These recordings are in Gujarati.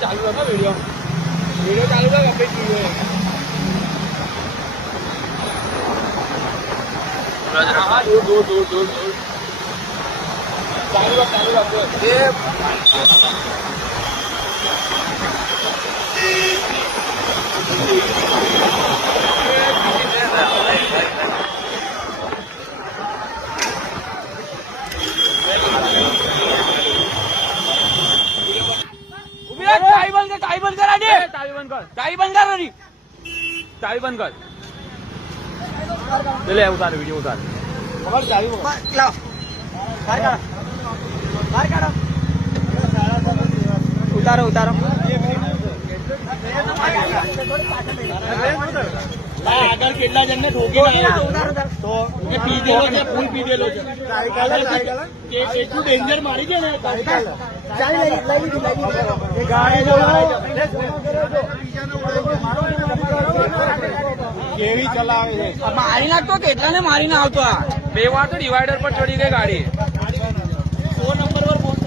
ચાલુ રાખો વિડીયો ચાલુ રાખ આપણે દૂર ચાલુ રાખો चाबी बंद करा दे चाबी बंद कर चाबी बंद कर ले उतार वीडियो उतार चाबी लाओ उतारो उतारो આગળ કેટલા જણને ઠોકી તો પી દેલો છે ફૂલ પી દેલો છે એટલું ડેન્જર મારી છે ને કેવી ચલાવે છે મારી નાખતો કેટલા ને મારી ના આવતો બે વાર તો ડિવાઈડર પર ચડી ગઈ ગાડી 100 નંબર પર ફોન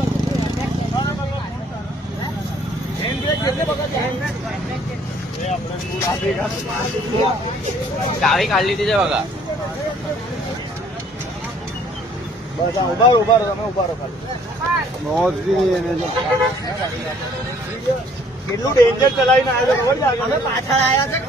ચાવી કાઢી લીધી છે બગા બસ ઉભા રહો તમે ઉભા રહો ખાલી કેટલું ડેન્જર ચલાવીને આવ્યો ખબર છે પાછળ આવ્યા છે